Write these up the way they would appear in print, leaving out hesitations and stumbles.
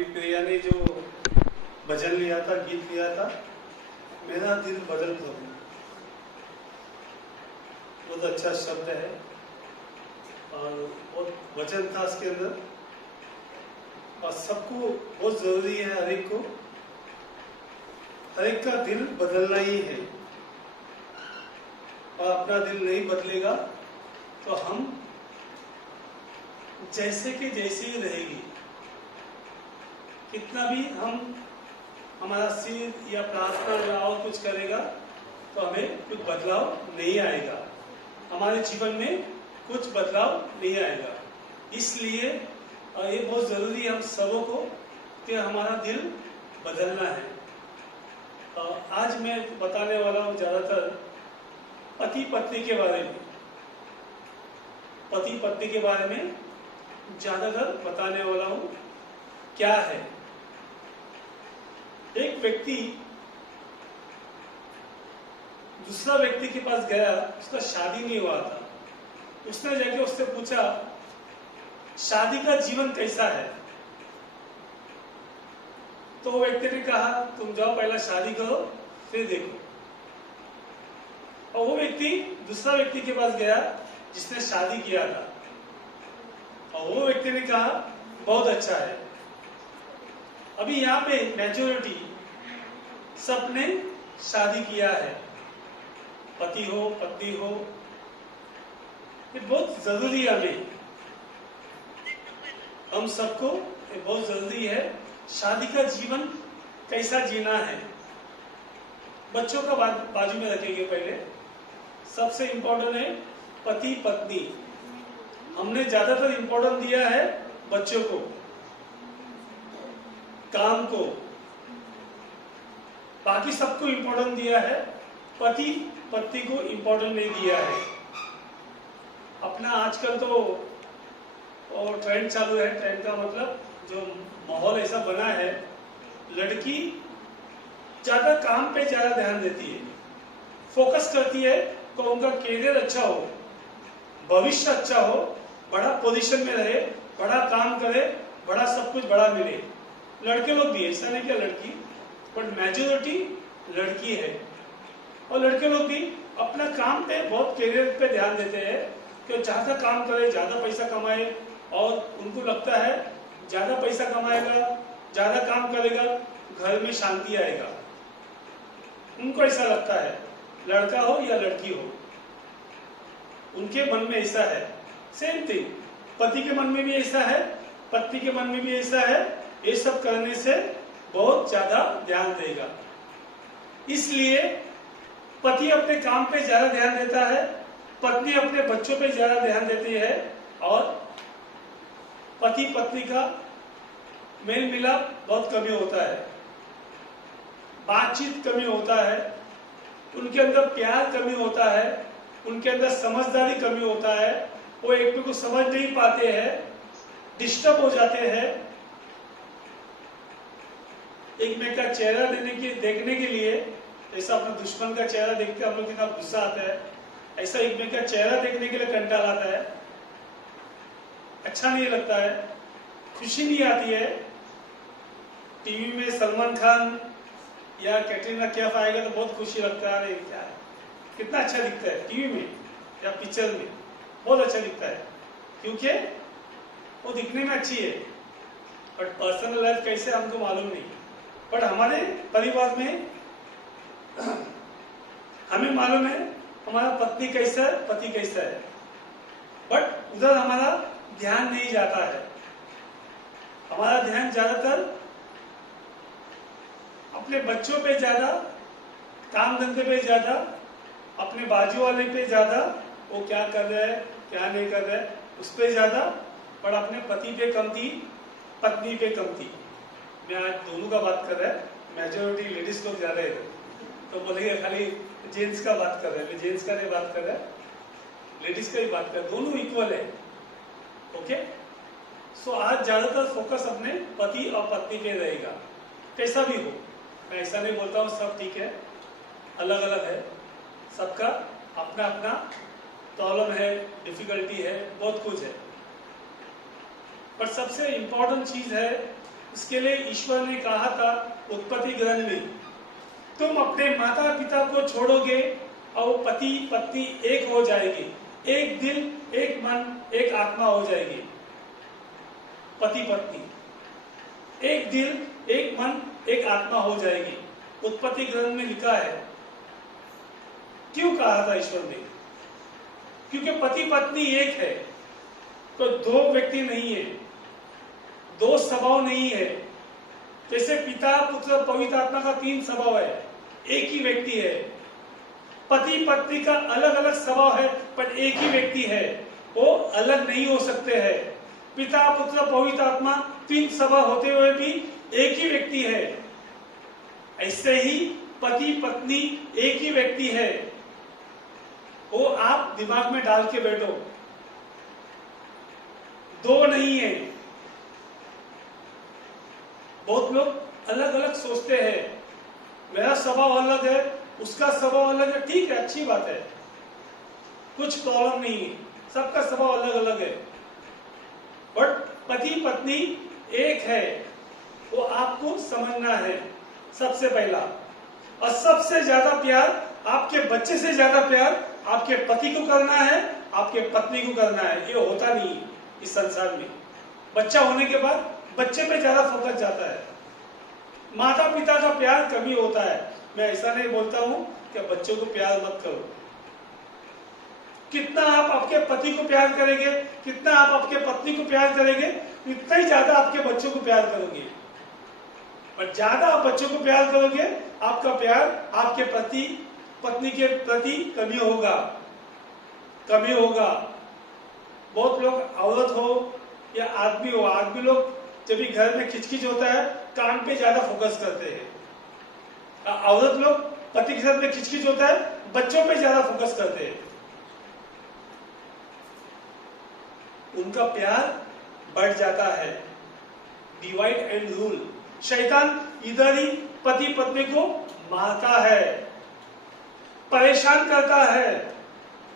अभी प्रिया ने जो भजन लिया था, गीत लिया था, मेरा दिल बदल प्रभु, बहुत अच्छा शब्द है और बहुत वचन था उसके अंदर। और सबको बहुत जरूरी है, हर एक का दिल बदलना ही है। और अपना दिल नहीं बदलेगा तो हम जैसे के जैसे ही रहेगी। कितना भी हमारा सिर या प्रार्थना या और कुछ करेगा तो हमें कुछ बदलाव नहीं आएगा, हमारे जीवन में कुछ बदलाव नहीं आएगा। इसलिए ये बहुत जरूरी है हम सबों को कि हमारा दिल बदलना है। आज मैं बताने वाला हूँ ज्यादातर पति पत्नी के बारे में, पति पत्नी के बारे में ज्यादातर बताने वाला हूँ। क्या है, एक व्यक्ति दूसरा व्यक्ति के पास गया, उसका शादी नहीं हुआ था। उसने जाके उससे पूछा शादी का जीवन कैसा है। तो वो व्यक्ति ने कहा तुम जाओ पहला शादी करो फिर देखो। और वो व्यक्ति दूसरा व्यक्ति के पास गया जिसने शादी किया था, और वो व्यक्ति ने कहा बहुत अच्छा है। अभी यहाँ पे मेजॉरिटी सबने शादी किया है, पति हो पत्नी हो, ये बहुत जरूरी है। हम सबको ये बहुत जरूरी है। शादी का जीवन कैसा जीना है, बच्चों का बाजू में रखेंगे। पहले सबसे इंपॉर्टेंट है पति पत्नी। हमने ज्यादातर इंपॉर्टेंट दिया है बच्चों को, काम को, बाकी सबको इंपॉर्टेंट दिया है, पति पत्नी को इंपॉर्टेंट नहीं दिया है। अपना आजकल तो और ट्रेंड चालू है, ट्रेंड का मतलब जो माहौल ऐसा बना है, लड़की ज्यादा काम पे ज्यादा ध्यान देती है, फोकस करती है तो उनका कैरियर अच्छा हो, भविष्य अच्छा हो, बड़ा पोजीशन में रहे, बड़ा काम करे, बड़ा सब कुछ बड़ा मिले। लड़के लोग भी, ऐसा नहीं क्या लड़की, बट मेजॉरिटी लड़की है। और लड़के लोग भी अपना काम पे बहुत कैरियर पे ध्यान देते हैं कि ज्यादा काम करे, ज्यादा पैसा कमाए, और उनको लगता है ज्यादा पैसा कमाएगा, ज्यादा काम करेगा, घर में शांति आएगा। उनको ऐसा लगता है, लड़का हो या लड़की हो, उनके मन में ऐसा है। सेम थिंग पति के मन में भी ऐसा है, पत्नी के मन में भी ऐसा है। ये सब करने से बहुत ज्यादा ध्यान देगा। इसलिए पति अपने काम पे ज्यादा ध्यान देता है, पत्नी अपने बच्चों पे ज्यादा ध्यान देती है, और पति पत्नी का मेल मिलाप बहुत कमी होता है, बातचीत कमी होता है, उनके अंदर प्यार कमी होता है, उनके अंदर समझदारी कमी होता है। वो एक दूसरे को समझ नहीं पाते हैं, डिस्टर्ब हो जाते हैं। एक में का चेहरा देखने के लिए, ऐसा अपने दुश्मन का चेहरा देखते हम लोग कितना गुस्सा आता है, ऐसा एक में का चेहरा देखने के लिए कंटाल आता है, अच्छा नहीं लगता है, खुशी नहीं आती है। टीवी में सलमान खान या कैटरीना कैफ आएगा तो बहुत खुशी लगता है, अरे क्या कितना अच्छा दिखता है टीवी में या पिक्चर में, बहुत अच्छा दिखता है, क्योंकि वो दिखने में अच्छी है, बट पर्सनल लाइफ कैसे हमको मालूम नहीं। बट हमारे परिवार में हमें मालूम है हमारा पत्नी कैसा है, पति कैसा है, बट उधर हमारा ध्यान नहीं जाता है। हमारा ध्यान ज्यादातर अपने बच्चों पे ज्यादा, काम धंधे पे ज्यादा, अपने बाजू वाले पे ज्यादा, वो क्या कर रहा है क्या नहीं कर रहा है उस पे ज्यादा, पर अपने पति पे कम थी, पत्नी पे कम थी। मैं आज दोनों का बात कर रहा है, मेजोरिटी लेडीज लोग ज्यादा है तो बोलेंगे खाली जेंट्स का बात कर रहे हैं, जेंट्स का नहीं बात कर रहा है, लेडीज का ही बात कर, दोनों इक्वल है। ओके, सो आज ज्यादातर फोकस अपने पति और पत्नी पे रहेगा, कैसा भी हो। मैं ऐसा नहीं बोलता हूँ सब ठीक है, अलग अलग है, सबका अपना अपना प्रॉब्लम है, डिफिकल्टी है, बहुत कुछ है। पर सबसे इंपॉर्टेंट चीज है इसके लिए ईश्वर ने कहा था उत्पत्ति ग्रंथ में, तुम अपने माता पिता को छोड़ोगे और पति पत्नी एक हो जाएगी, एक दिल, एक मन, एक आत्मा हो जाएगी। पति पत्नी एक दिल, एक मन, एक आत्मा हो जाएगी। उत्पत्ति ग्रंथ में लिखा है। क्यों कहा था ईश्वर ने? क्योंकि पति पत्नी एक है, तो दो व्यक्ति नहीं है, दो स्वभाव नहीं है। जैसे पिता पुत्र पवित्र आत्मा का 3 स्वभाव है, एक ही व्यक्ति है। पति पत्नी का अलग अलग स्वभाव है, पर एक ही व्यक्ति है, वो अलग नहीं हो सकते हैं। पिता पुत्र पवित्र आत्मा 3 स्वभाव होते हुए भी एक ही व्यक्ति है। ऐसे ही पति पत्नी एक ही व्यक्ति है। वो आप दिमाग में डाल के बैठो, दो नहीं है। बहुत लोग अलग अलग सोचते हैं, मेरा स्वभाव अलग है, उसका स्वभाव अलग है। ठीक है, अच्छी बात है, कुछ प्रॉब्लम नहीं है, सबका स्वभाव अलग अलग है। बट पति पत्नी एक है, वो आपको समझना है सबसे पहला। और सबसे ज्यादा प्यार, आपके बच्चे से ज्यादा प्यार आपके पति को करना है, आपके पत्नी को करना है। ये होता नहीं इस संसार में। बच्चा होने के बाद बच्चे पे ज्यादा फोकस जाता है, माता पिता का प्यार कमी होता है। मैं ऐसा नहीं बोलता हूं कि बच्चों को प्यार मत करो। कितना आप आपके पति को प्यार करेंगे, कितना आप आपके पत्नी को प्यार करेंगे, उतना ही ज्यादा आपके बच्चों को प्यार करोगे। और ज्यादा आप बच्चों को प्यार करोगे, आपका प्यार आपके पति पत्नी के प्रति कमी होगा, कमी होगा। बहुत लोग, औरत हो या आदमी हो, आदमी लोग जब भी घर में खिचखिच होता है, काम पे ज्यादा फोकस करते हैं। औरत लोग पति के साथ में खिचखिच होता है, बच्चों पे ज्यादा फोकस करते हैं। उनका प्यार बढ़ जाता है। Divide and rule. शैतान इधर ही पति पत्नी को मारता है, परेशान करता है।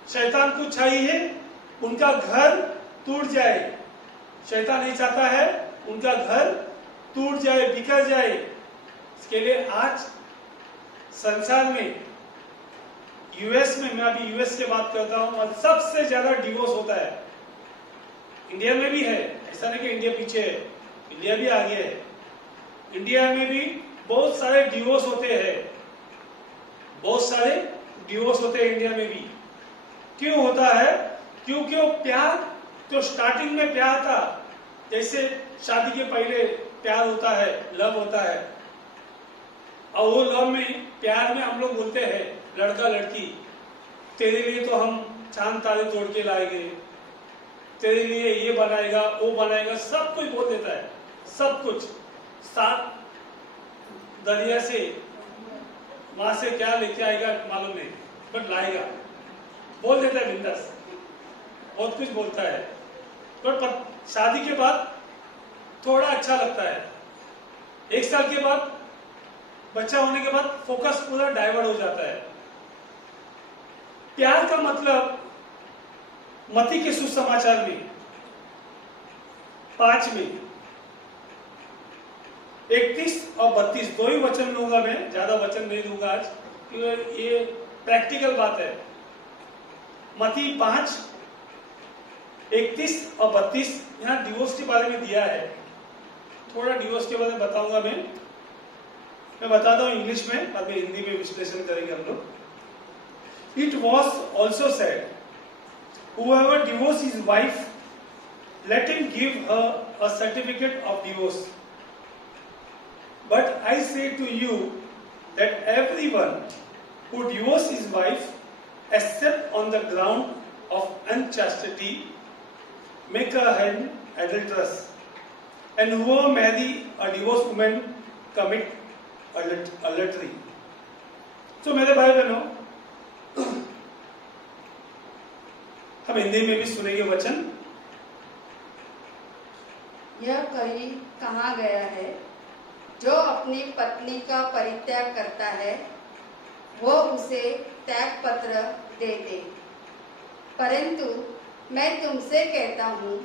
शैतान को चाहिए उनका घर टूट जाए। शैतान नहीं चाहता है उनका घर टूट जाए, बिखर जाए। इसके लिए आज संसार में, यूएस में, मैं अभी यूएस की बात करता हूं, और सबसे ज्यादा डिवोर्स होता है। इंडिया में भी है, ऐसा नहीं कि इंडिया पीछे है, इंडिया भी आगे है। इंडिया में भी बहुत सारे डिवोर्स होते हैं, बहुत सारे डिवोर्स होते हैं इंडिया में भी। क्यों होता है? क्योंकि वो प्यार, जो स्टार्टिंग में प्यार था, जैसे शादी के पहले प्यार होता है, लव होता है, और वो लव में, प्यार में हम लोग बोलते हैं लड़का लड़की, तेरे लिए तो हम चांद तारे तोड़ के लाएंगे, तेरे लिए ये बनाएगा वो बनाएगा, सब कुछ बोल देता है, सब कुछ। सात दरिया से, वहां से क्या लेके आएगा मालूम नहीं, बट लाएगा, बोल देता है बिंदास, बहुत कुछ बोलता है। पर शादी के बाद थोड़ा अच्छा लगता है, 1 साल के बाद, बच्चा होने के बाद फोकस पूरा डाइवर्ट हो जाता है। प्यार का मतलब मती के सुसमाचार में 5 में 31 और 32 दो ही वचन लूंगा मैं, ज्यादा वचन नहीं दूंगा आज, क्योंकि ये प्रैक्टिकल बात है। मती 5, 31 और 32 यहाँ डिवोर्स के बारे में दिया है। थोड़ा डिवोर्स के बारे में बताऊंगा मैं बताता हूँ इंग्लिश में, बाद में हिंदी में विश्लेषण करेंगे हम लोग। It was also said, whoever divorce his wife, let him give her a certificate of divorce. But I say to you that everyone who divorces his wife, except on the ground of unchastity, make her an adulteress, and whoever marry a divorced woman commit adultery. तो मेरे भाई बहनों, हम हिंदी में भी सुनेंगे वचन। यह कहीं कहा गया है, जो अपनी पत्नी का परित्याग करता है वो उसे त्याग पत्र दे दे। परंतु मैं तुमसे कहता हूँ,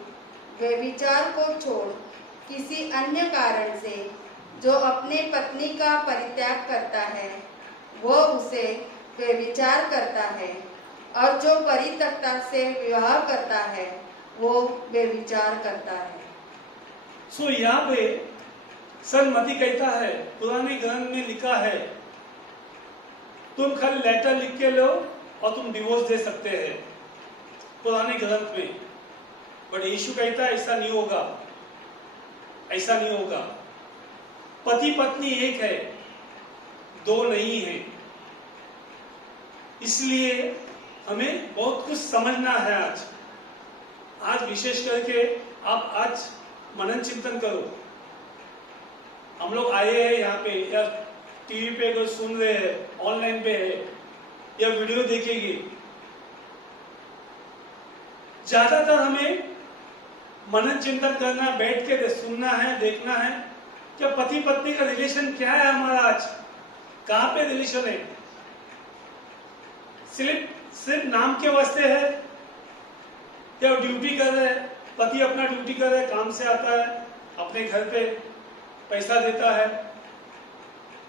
व्यभिचार को छोड़ किसी अन्य कारण से जो अपने पत्नी का परित्याग करता है वो उसे व्यभिचार करता है, और जो परित्यक्ता से विवाह करता है वो व्यभिचार करता है। सो यहाँ पे सन मती कहता है, पुराने ग्रंथ में लिखा है तुम खाली लेटर लिख के लो और तुम डिवोर्स दे सकते हैं, पुराने ग्रंथ में। बट यीशु कहता है ऐसा नहीं होगा, ऐसा नहीं होगा। पति पत्नी एक है, दो नहीं है। इसलिए हमें बहुत कुछ समझना है। आज विशेष करके आप आज मनन चिंतन करो। हम लोग आए हैं यहाँ पे, या टीवी पे कोई सुन रहे हैं, ऑनलाइन पे है, या वीडियो देखेंगे, ज्यादातर हमें मनन चिंतन करना, बैठ के सुनना है, देखना है क्या पति पत्नी का रिलेशन क्या है हमारा, आज कहाँ पे रिलेशन है। सिर्फ नाम के वास्ते है, या ड्यूटी कर रहे हैं, पति अपना ड्यूटी कर रहे हैं, काम से आता है, अपने घर पे पैसा देता है,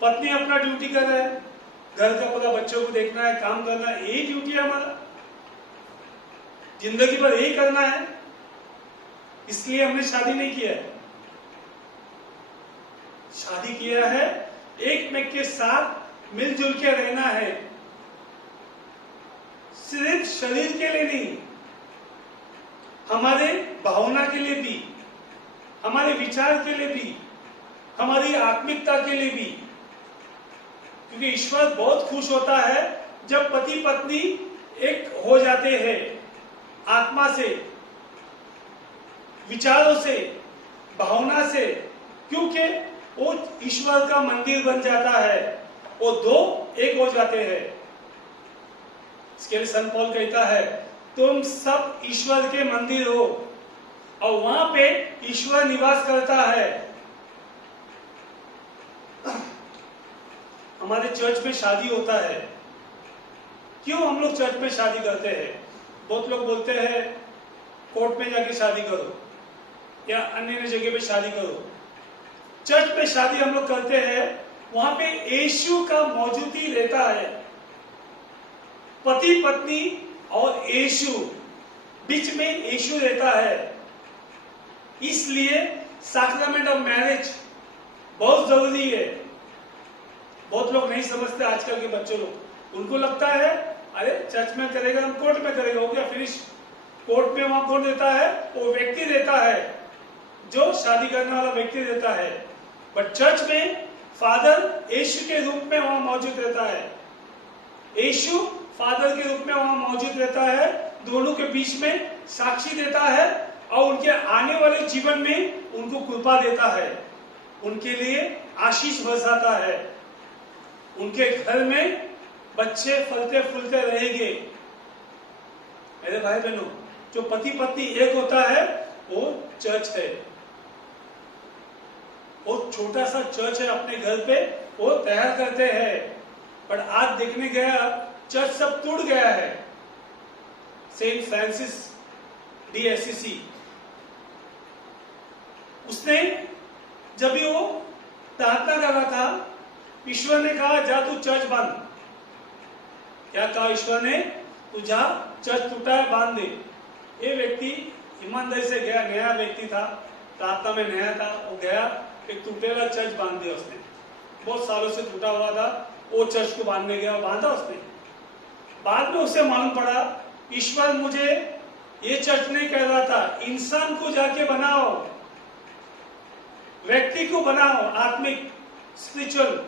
पत्नी अपना ड्यूटी कर रहे हैं, घर का पूरा बच्चों को देखना है, काम करना है, यही ड्यूटी है हमारा, जिंदगी भर यही करना है। इसलिए हमने शादी नहीं किया है। शादी किया है एक में के साथ मिलजुल के रहना है, सिर्फ शरीर के लिए नहीं, हमारे भावना के लिए भी, हमारे विचार के लिए भी, हमारी आत्मिकता के लिए भी। क्योंकि ईश्वर बहुत खुश होता है जब पति पत्नी एक हो जाते हैं, आत्मा से, विचारों से, भावना से, क्योंकि वो ईश्वर का मंदिर बन जाता है, वो दो एक हो जाते हैं। इसके लिए संत पौल कहता है तुम सब ईश्वर के मंदिर हो, और वहां पे ईश्वर निवास करता है। हमारे चर्च में शादी होता है, क्यों हम लोग चर्च में शादी करते हैं? बहुत लोग बोलते हैं कोर्ट में जाके शादी करो या अन्य जगह पे शादी करो। चर्च में शादी हम लोग करते हैं, वहां पे यीशु का मौजूदगी रहता है। पति पत्नी और यीशु, बीच में यीशु रहता है। इसलिए सैक्रामेंट ऑफ मैरिज बहुत जरूरी है। बहुत लोग नहीं समझते, आजकल के बच्चों लोग, उनको लगता है अरे चर्च में करेगा, हम कोर्ट में करेगा, हो गया फिनिश। कोर्ट में वहां कौन रहता है? वो व्यक्ति रहता है, जो शादी करने वाला व्यक्ति रहता है। बट चर्च में फादर यीशु के रूप में वहां मौजूद रहता है। यीशु फादर के रूप में वहां मौजूद रहता है, दोनों के बीच में साक्षी देता है, और उनके आने वाले जीवन में उनको कृपा देता है, उनके लिए आशीष बरसाता है। उनके घर में बच्चे फलते फूलते रहेंगे। मेरे भाई बहनों, जो पति पत्नी एक होता है वो चर्च है। वो छोटा सा चर्च है अपने घर पे, वो तैयार करते हैं। पर आज देखने गया, चर्च सब टूट गया है। सेंट फ्रांसिस डी एसिसी, उसने जब भी वो प्रार्थना कर रहा था, ईश्वर ने कहा जा तू चर्च बांध। क्या कहा ईश्वर ने? तू जा, चर्च टूटा है, बांध दे। ये व्यक्ति ईमानदारी से गया, नया व्यक्ति था, प्रार्थना में नया था, वो गया, एक टूटेला चर्च बांध दिया उसने। बहुत सालों से टूटा हुआ था, वो चर्च को बांधने गया, बांधा उसने। बाद में उसे मालूम पड़ा ईश्वर मुझे ये चर्च नहीं कह रहा था, इंसान को जाके बनाओ, व्यक्ति को बनाओ, आत्मिक, स्पिरिचुअल,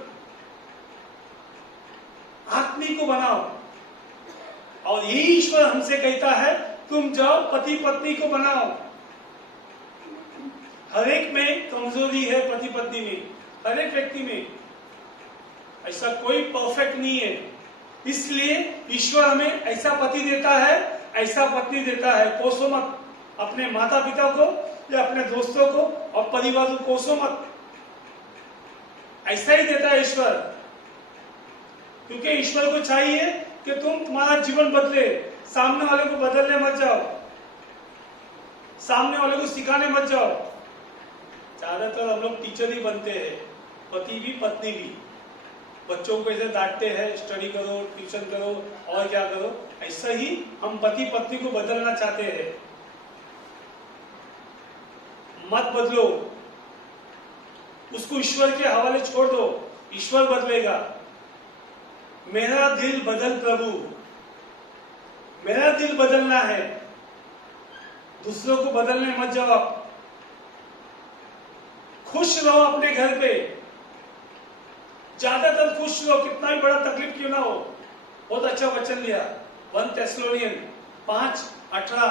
आत्मिक को बनाओ। और यही ईश्वर हमसे कहता है तुम जाओ पति पत्नी को बनाओ। हर एक में कमजोरी है, पति पत्नी में, हर एक व्यक्ति में, ऐसा कोई परफेक्ट नहीं है। इसलिए ईश्वर हमें ऐसा पति देता है, ऐसा पत्नी देता है। कोसो मत अपने माता पिता को या अपने दोस्तों को और परिवार को, कोसो मत। ऐसा ही देता है ईश्वर, क्योंकि ईश्वर को चाहिए कि तुम्हारा जीवन बदले, सामने वाले को बदलने मत जाओ, सामने वाले को सिखाने मत जाओ। ज्यादातर हम लोग टीचर ही बनते हैं, पति भी पत्नी भी। बच्चों को ऐसे डांटते हैं, स्टडी करो, ट्यूशन करो और क्या करो, ऐसा ही हम पति पत्नी को बदलना चाहते हैं। मत बदलो, उसको ईश्वर के हवाले छोड़ दो, ईश्वर बदलेगा। मेरा दिल बदल प्रभु, मेरा दिल बदलना है, दूसरों को बदलने मत जाओ आप। खुश रहो अपने घर पे, ज्यादातर खुश रहो, कितना भी बड़ा तकलीफ क्यों ना हो। बहुत अच्छा वचन लिया 1 थेस्सलोनियन 5:18,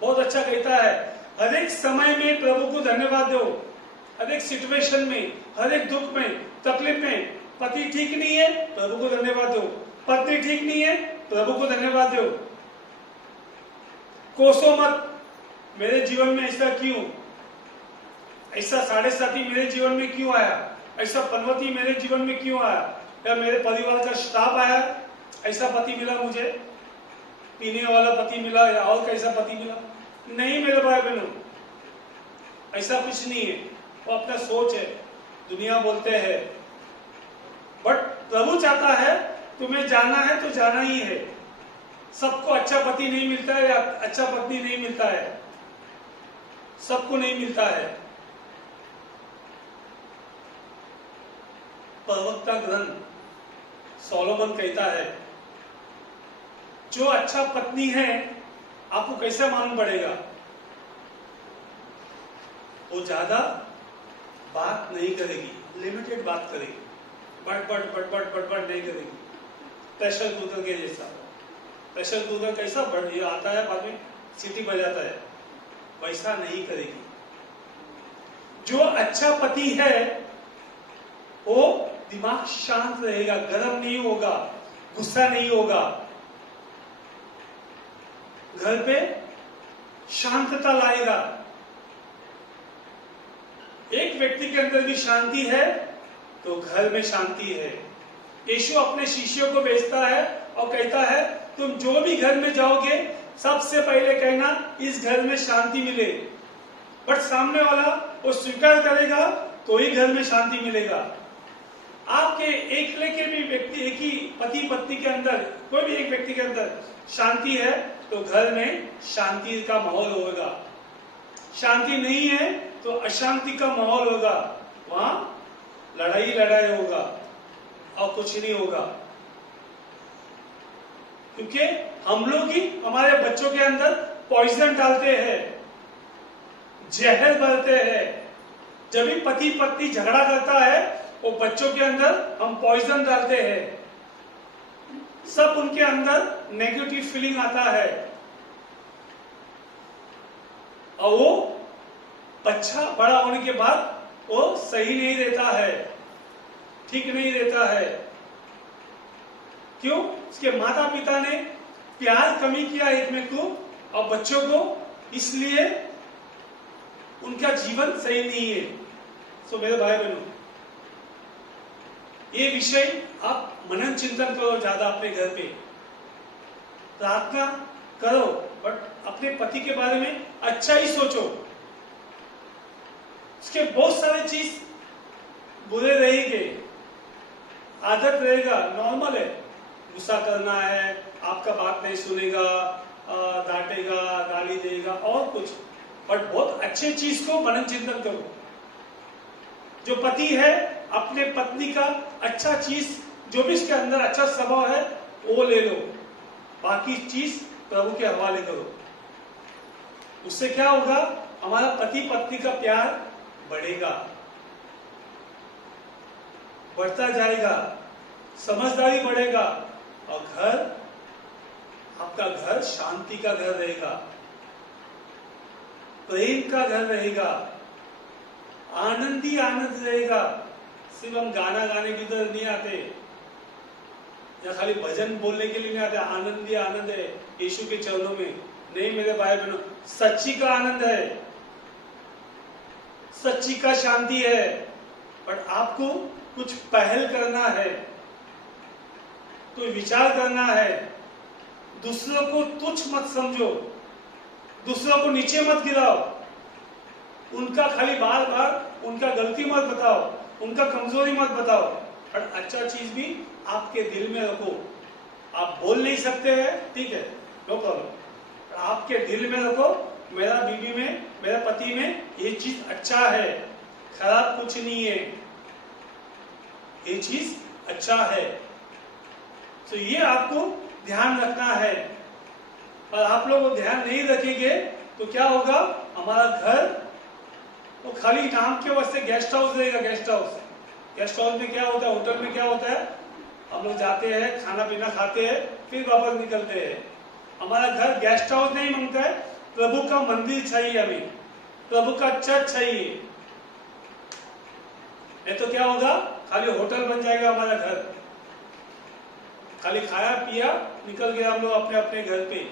बहुत अच्छा कहता है, हर एक समय में प्रभु को धन्यवाद दो। हर एक सिचुएशन में, हर एक दुख में, तकलीफ में, पति ठीक नहीं है प्रभु को धन्यवाद दो, पत्नी ठीक नहीं है प्रभु को धन्यवाद दो। कोसो मत, मेरे जीवन में ऐसा क्यों, ऐसा 7.5 मेरे जीवन में क्यों आया, ऐसा 15 मेरे जीवन में क्यों आया, या मेरे परिवार का श्राप आया, ऐसा पति मिला मुझे, पीने वाला पति मिला या और कैसा पति मिला। नहीं मेरे भाई बहनों, ऐसा कुछ नहीं है, वो अपना सोच है, दुनिया बोलते हैं। बट प्रभु चाहता है तुम्हें जाना है तो जाना ही है। सबको अच्छा पति नहीं मिलता है या अच्छा पत्नी नहीं मिलता है, सबको नहीं मिलता है। प्रवक्ता ग्रंथ सोलोमन कहता है, जो अच्छा पत्नी है आपको कैसा मालूम पड़ेगा, वो ज्यादा बात नहीं करेगी, लिमिटेड बात करेगी, बट नहीं करेगी। प्रेशर कुकर के जैसा, प्रेशर कुकर कैसा ये आता है बाद में सीटी बजाता है, वैसा नहीं करेगी। जो अच्छा पति है वो दिमाग शांत रहेगा, गर्म नहीं होगा, गुस्सा नहीं होगा, घर पे शांतता लाएगा। एक व्यक्ति के अंदर भी शांति है तो घर में शांति है। यीशु अपने शिष्यों को भेजता है और कहता है, तुम जो भी घर में जाओगे सबसे पहले कहना इस घर में शांति मिले। बट सामने वाला वो स्वीकार करेगा तो ही घर में शांति मिलेगा। आपके एकले के भी व्यक्ति, एक ही पति पत्नी के अंदर, कोई भी एक व्यक्ति के अंदर शांति है तो घर में शांति का माहौल होगा। शांति नहीं है तो अशांति का माहौल होगा, वहां लड़ाई होगा और कुछ नहीं होगा। क्योंकि हम लोग ही हमारे बच्चों के अंदर पॉइजन डालते हैं, जहर भरते हैं। जब भी पति पत्नी झगड़ा करता है वो बच्चों के अंदर हम पॉइजन डालते हैं, सब उनके अंदर नेगेटिव फीलिंग आता है और वो बच्चा बड़ा होने के बाद वो सही नहीं रहता है, ठीक नहीं रहता है। क्यों? उसके माता पिता ने प्यार कमी किया एक में को और बच्चों को, इसलिए उनका जीवन सही नहीं है। सो मेरे भाई बहनों, ये विषय आप मनन चिंतन करो ज्यादा अपने घर पे, प्रार्थना करो, बट अपने पति के बारे में अच्छा ही सोचो। उसके बहुत सारे चीज बुरे रहेंगे, आदत रहेगा, नॉर्मल है, गुस्सा करना है, आपका बात नहीं सुनेगा, डांटेगा, गाली देगा और कुछ, बट बहुत अच्छे चीज को मनन चिंतन करो। जो पति है अपने पत्नी का अच्छा चीज, जो भी इसके अंदर अच्छा स्वभाव है वो ले लो, बाकी चीज प्रभु के हवाले करो। उससे क्या होगा, हमारा पति पत्नी का प्यार बढ़ेगा, बढ़ता जाएगा, समझदारी बढ़ेगा और घर, आपका घर शांति का घर रहेगा, प्रेम का घर रहेगा, आनंद ही आनंद रहेगा। सिर्फ हम गाना गाने की तरह नहीं आते या खाली भजन बोलने के लिए नहीं आते, आनंद ही आनंद है यीशु के चरणों में। नहीं मेरे भाई बहनों, सच्ची का आनंद है, सच्ची का शांति है, बट आपको कुछ पहल करना है, कोई विचार करना है। दूसरों को तुच्छ मत समझो, दूसरों को नीचे मत गिराओ। उनका खाली बार बार उनका गलती मत बताओ, उनका कमजोरी मत बताओ, और अच्छा चीज भी आपके दिल में रखो। आप बोल नहीं सकते हैं, ठीक है, नो प्रॉब्लम, आपके दिल में रखो मेरा बीवी में, मेरा पति में ये चीज अच्छा है, खराब कुछ नहीं है, ये चीज अच्छा है। तो ये आपको ध्यान रखना है। और आप लोग ध्यान नहीं रखेंगे तो क्या होगा, हमारा घर तो खाली नाम के वास्ते गेस्ट हाउस रहेगा। गेस्ट हाउस में क्या होता है, होटल में क्या होता है, हम लोग जाते हैं, खाना पीना खाते हैं, फिर वापस निकलते हैं। हमारा घर गेस्ट हाउस नहीं मांगता है, प्रभु का मंदिर चाहिए, हमें प्रभु का चर्च चाहिए। नहीं तो क्या होगा, खाली होटल बन जाएगा हमारा घर, खाली खाया पिया निकल गया हम लोग अपने अपने घर पे।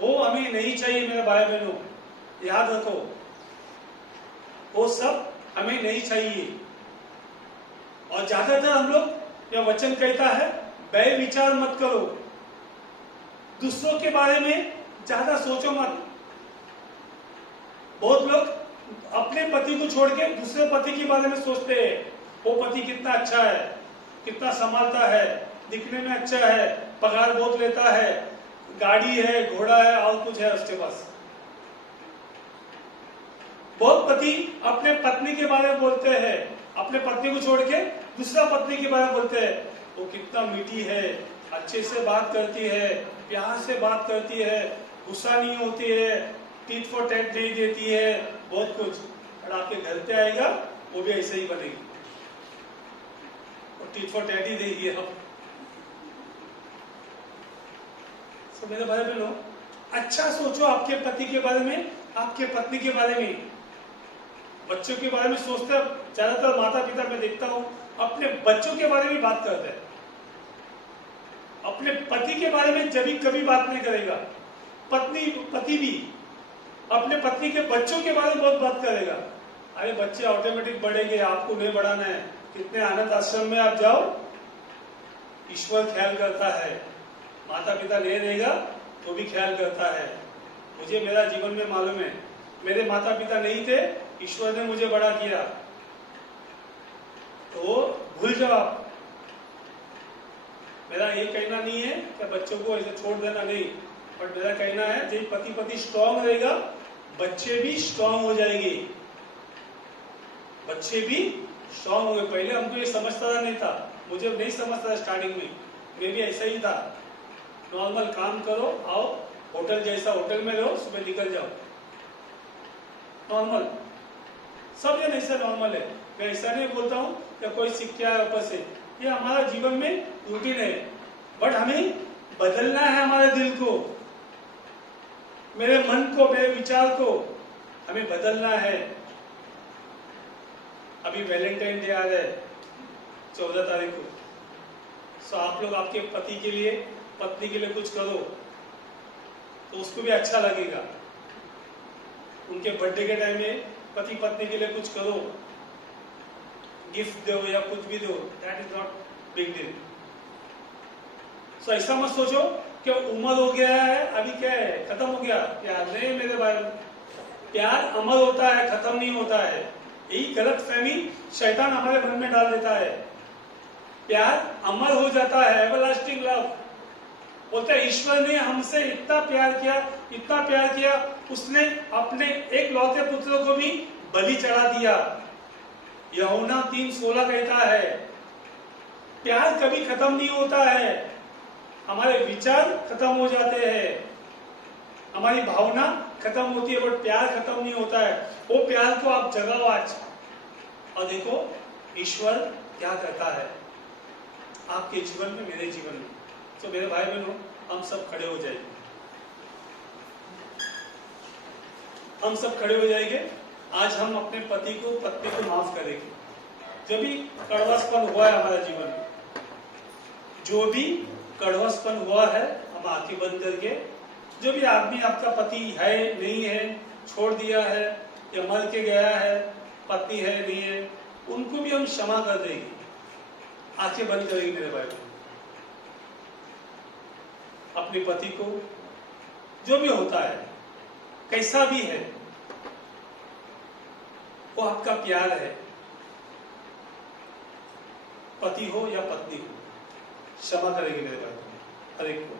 वो हमें नहीं चाहिए मेरे भाई बहनों, याद रखो, वो सब हमें नहीं चाहिए। और ज्यादातर हम लोग यह वचन कहता है, व्यय विचार मत करो, दूसरों के बारे में ज्यादा सोचो मत। बहुत लोग अपने पति को छोड़ के दूसरे पति के बारे में सोचते हैं, वो पति कितना अच्छा है, कितना संभालता है, दिखने में अच्छा है, पगार बहुत लेता है, गाड़ी है, घोड़ा है, और कुछ है उसके पास। बहुत पति अपने पत्नी के बारे में बोलते हैं, अपने पत्नी को छोड़ के दूसरा पत्नी के बारे में बोलते हैं, वो कितना मीठी है, अच्छे से बात करती है, प्यार से बात करती है, गुस्सा नहीं होती है, टीट फॉर टैट नहीं देती है, बहुत कुछ। और आपके घर पे आएगा वो भी ऐसे ही बनेगी, और टीट फॉर टैट ही देगी आप। तो मेरे भाई बहनों, अच्छा सोचो आपके पति के बारे में, आपके पत्नी के बारे में। बच्चों के बारे में सोचते हैं, ज्यादातर माता पिता मैं देखता हूं अपने बच्चों के बारे में बात करते हैं, अपने पति के बारे में जब भी कभी बात नहीं करेगा। पति भी अपने पत्नी के बच्चों के बारे में बहुत बात करेगा। अरे बच्चे ऑटोमेटिक बढ़ेंगे, आपको नहीं बढ़ाना है। कितने अनाथ आश्रम में आप जाओ, ईश्वर ख्याल करता है, माता पिता नहीं रहेगा तो भी ख्याल करता है। मुझे मेरा जीवन में मालूम है, मेरे माता पिता नहीं थे, ईश्वर ने मुझे बड़ा किया। तो भूल जाओ आप। मेरा ये कहना नहीं है कि बच्चों को ऐसे छोड़ देना, नहीं, बट मेरा कहना है जब पति स्ट्रांग रहेगा, बच्चे भी स्ट्रांग हो जाएंगे, बच्चे भी स्ट्रांग होंगे। पहले हमको ये समझता नहीं था, मुझे नहीं समझता था स्टार्टिंग में, मैं भी ऐसा ही था। नॉर्मल काम करो, आओ, होटल जैसा होटल में रहो, सुबह निकल जाओ, नॉर्मल। सब जन ऐसा नॉर्मल है। मैं ऐसा नहीं बोलता हूँ कि कोई सीख के आया ऊपर से, ये हमारा जीवन में रूटीन है, बट हमें बदलना है हमारे दिल को, मेरे मन को, मेरे विचार को हमें बदलना है। अभी वैलेंटाइन डे आ रहा है 14 तारीख को, सो आप लोग आपके पति के लिए, पत्नी के लिए कुछ करो तो उसको भी अच्छा लगेगा। उनके बर्थडे के टाइम में पति पत्नी के लिए कुछ करो, गिफ्ट दो या कुछ भी दो, that is not big deal. So ऐसा मत सोचो कि उम्र हो गया है, अभी क्या है, खत्म हो गया प्यार। नहीं मेरे भाई, प्यार अमर होता है, खत्म नहीं होता है। यही गलत फहमी शैतान हमारे मन में डाल देता है। प्यार अमर हो जाता है, एवरलास्टिंग लव। बोलते हैं ईश्वर ने हमसे इतना प्यार किया, इतना प्यार किया, उसने अपने एक लौते पुत्र को भी बलि चढ़ा दिया। यूहन्ना 3:16 कहता है प्यार कभी खत्म नहीं होता है। हमारे विचार खत्म हो जाते हैं, हमारी भावना खत्म होती है, बट प्यार खत्म नहीं होता है। वो प्यार को आप जगाओ आज, और देखो ईश्वर क्या करता है आपके जीवन में, मेरे जीवन में। तो मेरे भाई बहनों, हम सब खड़े हो जाएंगे, हम सब खड़े हो जाएंगे। आज हम अपने पति को, पत्नी को माफ करेंगे। जो भी कड़वासपन हुआ है हमारे जीवन में, जो भी कड़वासपन हुआ है, हम आंखें बंद करके, जो भी आदमी आपका पति है, नहीं है, छोड़ दिया है या मर के गया है, पत्नी है, नहीं है, उनको भी हम क्षमा कर देंगे। आंखें बंद करेंगे मेरे भाई। अपने पति को, जो भी होता है, कैसा भी है, वो आपका प्यार है, पति हो या पत्नी हो, क्षमा करेगी मेरे बारे में हर एक को।